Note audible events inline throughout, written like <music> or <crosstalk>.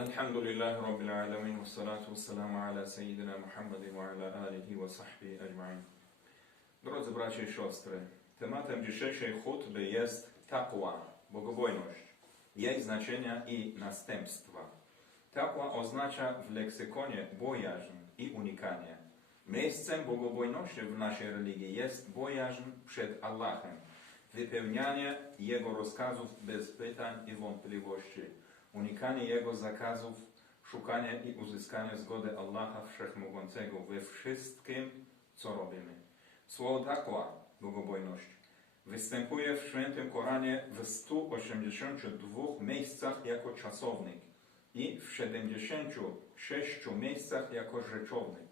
الحمد لله رب العالمين والصلاة والسلام على سيدنا محمد وعلى آله وصحبه أجمعين Drodzy bracia i siostry, tematem dzisiejszej chutby jest taqwa, bogobojność, jej znaczenia i następstwa. Taqwa oznacza w leksykonie bojaźń i unikanie. Miejscem bogobojności w naszej religii jest bojaźń przed Allahem, wypełnianie Jego rozkazów bez pytań i wątpliwości, unikanie Jego zakazów, szukanie i uzyskanie zgody Allaha Wszechmogącego we wszystkim, co robimy. Słowo takwa, bogobojność, występuje w Świętym Koranie w 182 miejscach jako czasownik i w 76 miejscach jako rzeczownik.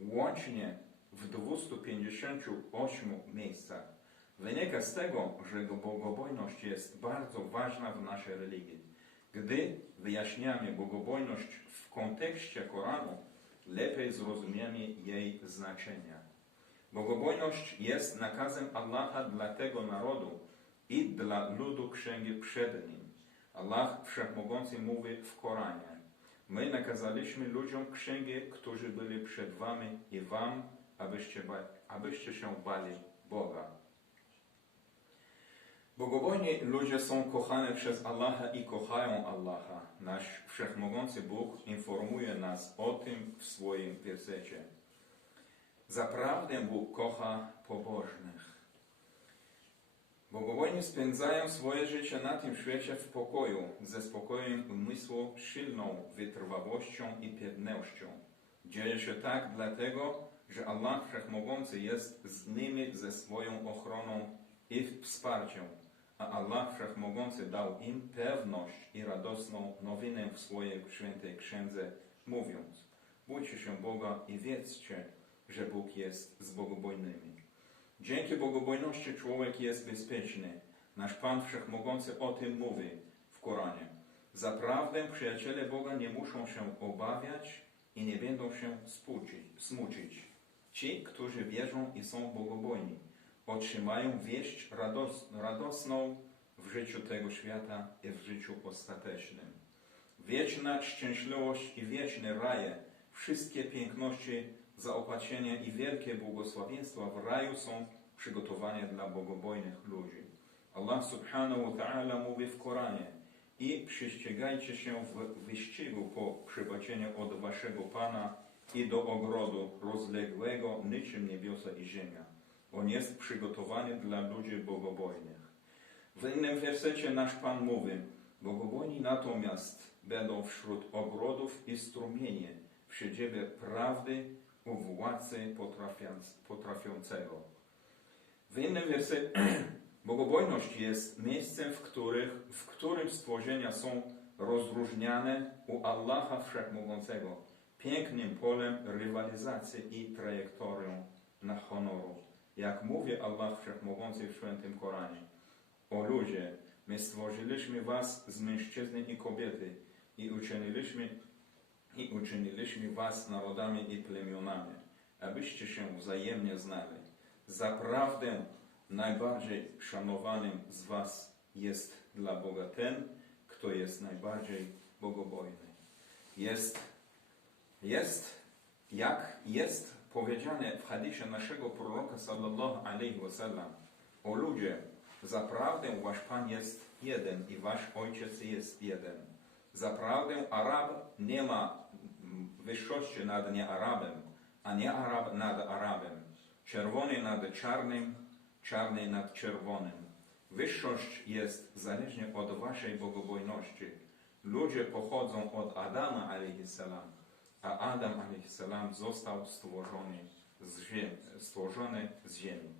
Łącznie w 258 miejscach. Wynika z tego, że bogobojność jest bardzo ważna w naszej religii. Gdy wyjaśniamy bogobojność w kontekście Koranu, lepiej zrozumiemy jej znaczenia. Bogobojność jest nakazem Allaha dla tego narodu i dla ludu księgi przed nim. Allah Wszechmogący mówi w Koranie. My nakazaliśmy ludziom księgi, którzy byli przed wami i wam, abyście, abyście się bali Boga. Bogobojni ludzie są kochani przez Allaha i kochają Allaha. Nasz Wszechmogący Bóg informuje nas o tym w swoim wersecie. Zaprawdę Bóg kocha pobożnych. Bogobojni spędzają swoje życie na tym świecie w pokoju, ze spokojem umysłu, silną wytrwałością i pewnością. Dzieje się tak dlatego, że Allah Wszechmogący jest z nimi ze swoją ochroną i wsparciem, a Allah Wszechmogący dał im pewność i radosną nowinę w swojej świętej księdze, mówiąc: Bójcie się Boga i wiedzcie, że Bóg jest z bogobojnymi. Dzięki bogobojności człowiek jest bezpieczny. Nasz Pan Wszechmogący o tym mówi w Koranie. Zaprawdę przyjaciele Boga nie muszą się obawiać i nie będą się smucić. Ci, którzy wierzą i są bogobojni, otrzymają wieść rados, radosną w życiu tego świata i w życiu ostatecznym. Wieczna szczęśliwość i wieczne raje, wszystkie piękności zaopatrzenie i wielkie błogosławieństwa w raju są przygotowane dla bogobojnych ludzi. Allah subhanahu wa ta'ala mówi w Koranie i przyścigajcie się w wyścigu po przybaczeniu od waszego Pana i do ogrodu rozległego niczym niebiosa i ziemia. On jest przygotowany dla ludzi bogobojnych. W innym wersecie nasz Pan mówi, bogobojni natomiast będą wśród ogrodów i strumieni w siedzibie prawdy u władcy potrafiąc, potrafiącego. W innym wersecie <clears throat> bogobojność jest miejscem, w, których, w którym stworzenia są rozróżniane u Allaha Wszechmogącego, pięknym polem rywalizacji i trajektorią na honoru. Jak mówi Allah Wszechmogący w Świętym Koranie. O ludzie, my stworzyliśmy was z mężczyzny i kobiety i uczyniliśmy i uczyniliśmy was narodami i plemionami, abyście się wzajemnie znali. Zaprawdę najbardziej szanowanym z was jest dla Boga ten, kto jest najbardziej bogobojny. Jest, jest, jak jest powiedziane w hadisie naszego proroka sallallahu alaihi wasallam, o ludzie, zaprawdę wasz Pan jest jeden i wasz Ojciec jest jeden. Zaprawdę Arab nie ma wyższości nad nie-Arabem, a nie Arab nad Arabem. Czerwony nad czarnym, czarny nad czerwonym. Wyższość jest zależnie od waszej bogobojności. Ludzie pochodzą od Adama a.s., a Adam a.s. został stworzony z, ziemi, stworzony z ziemi.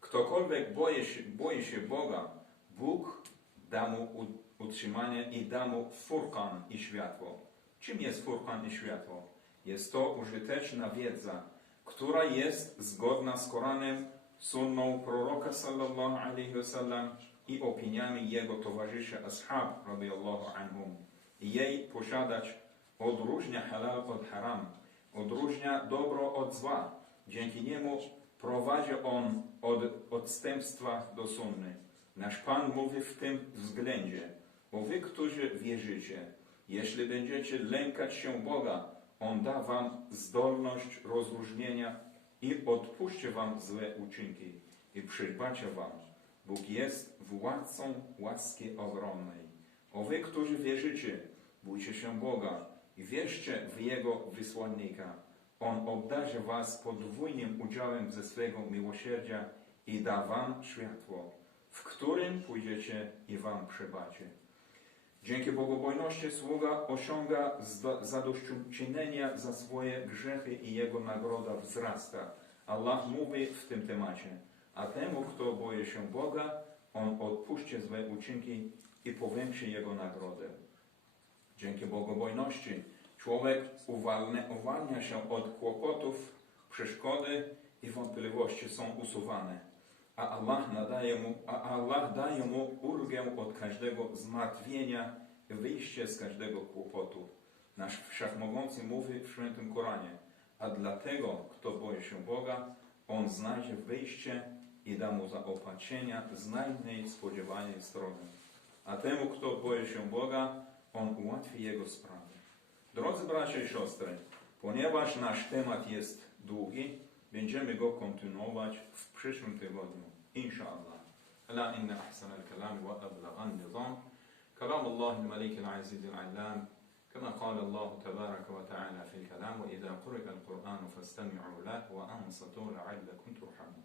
Ktokolwiek boi się, boi się Boga, Bóg da mu utrzymanie i da mu furkan i światło. Czym jest furkan i światło? Jest to użyteczna wiedza, która jest zgodna z Koranem, sunną proroka sallallahu alaihi wasallam i opiniami jego towarzyszy ashab radiyallahu anhum. Jej posiadać odróżnia halal od haram, odróżnia dobro od zła. Dzięki niemu prowadzi on od odstępstwa do sunny. Nasz Pan mówi w tym względzie, o wy, którzy wierzycie, Jeśli będziecie lękać się Boga, On da wam zdolność rozróżnienia i odpuści wam złe uczynki i przybacie wam. Bóg jest władcą łaski ogromnej. O wy, którzy wierzycie, bójcie się Boga i wierzcie w Jego wysłannika. On obdarzy was podwójnym udziałem ze swego miłosierdzia i da wam światło, w którym pójdziecie i wam przebacie. Dzięki bogobojności sługa osiąga zadośćuczynienia za swoje grzechy i jego nagroda wzrasta. Allah mówi w tym temacie, a temu, kto boi się Boga, on odpuści złe uczynki i powiększy jego nagrodę. Dzięki bogobojności człowiek uwalnia, się od kłopotów, przeszkody i wątpliwości są usuwane. A Allah, nadaje mu, a Allah daje mu ulgę od każdego zmartwienia i wyjście z każdego kłopotu. Nasz Wszechmogący mówi w Świętym Koranie, a dlatego, kto boi się Boga, On znajdzie wyjście i da mu zaopatrzenia z najmniej spodziewanej strony. A temu, kto boi się Boga, On ułatwi jego sprawy. Drodzy bracia i siostry, ponieważ nasz temat jest długi, będziemy go kontynuować w przyszłym tygodniu. Inshallah. ألا إن أحسن الكلام وأبلغ النظام كلام الله الملك العزيز العلام كما قال الله تبارك وتعالى في الكلام وإذا قرئ القرآن فاستمعوا له وأنصتوا لعلكم ترحمون